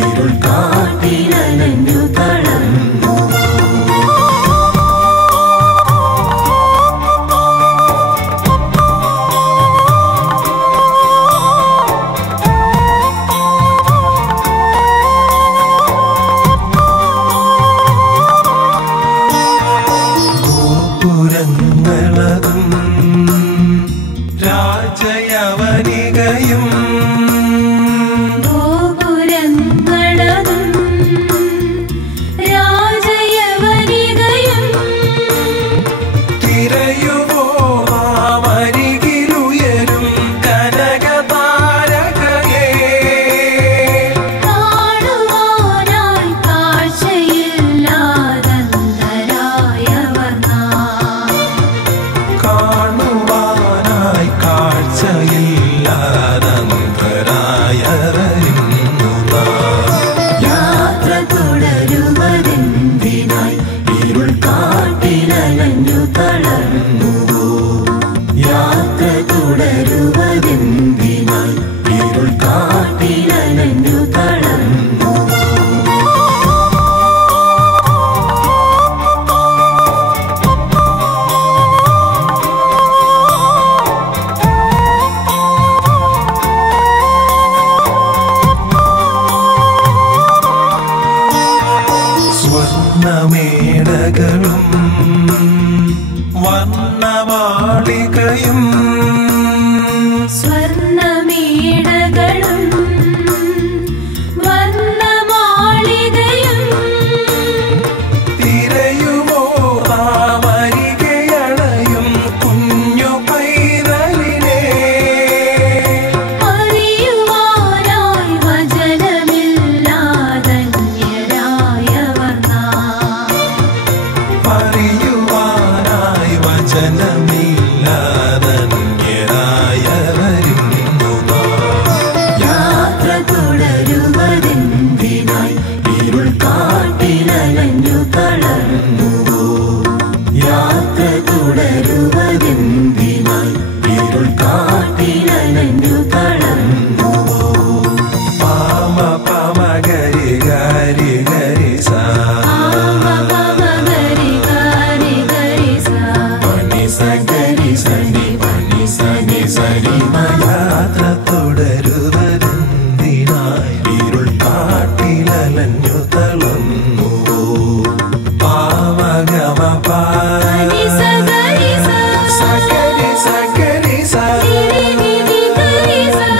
ഇരുൾ കാട്ടിലലഞ്ഞു തളർന്നു. ഗോപുരങ്ങളതും രാജയവനികയും സ്വർണ്ണമേടകളും വർണ്ണമാളികയും തിരയുമോ താമരികയണയും കുഞ്ഞു പൈതലിനെ അറിയുവാനായി വചനമില്ലാതന്യരായവരിന്നു യാത്ര തുടരുവതെന്തിനായി ഇരുൾ കാട്ടിലലഞ്ഞു തളർന്നു. യാത്ര തുടരുവതെന്തിനായി ഇരുൾ കാട്ടിലലഞ്ഞു തളർന്നു. പാമ പമ ഗരി ഗരി ഗരി സാ യാത്ര തുടരുവതെന്തിനായി ഇരുൾ കാട്ടിലലഞ്ഞു തളർന്നു. പാവഗമ പാരി സഗരി സഗരി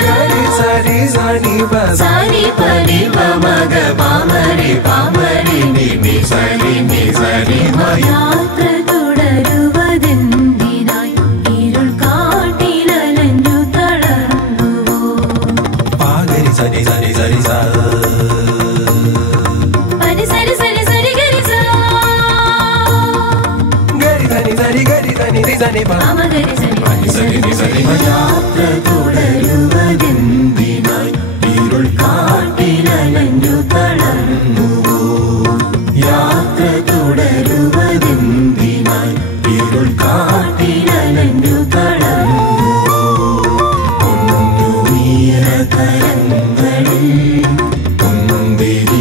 ഗരി സരി സനി ബസരി പരി പമഗ പാമരി പാമരി നി സരി യാത്ര തുടരുവതെന്തിനായി ഇരുൾ കാട്ടിലലഞ്ഞു തളർന്നു. പാഗരി സരി സരി സരി സ പരി സരി സരി സരി ഗരി സ ഗരി സരി സരി ഗരി സനി രി സനി പമ ഗരി സരി പരി സരി രി സനി യാത്ര തുടരുവതെന്തിനായി ഇരുൾ കാട്ടിലലഞ്ഞു തളർന്നു. യാത്ര തുടരുവതെന്തിനായി ഇരുൾ കാട്ടിലലഞ്ഞു തളർന്നു. കുഞ്ഞു നീരകരങ്ങളിൽ കുന്തിരി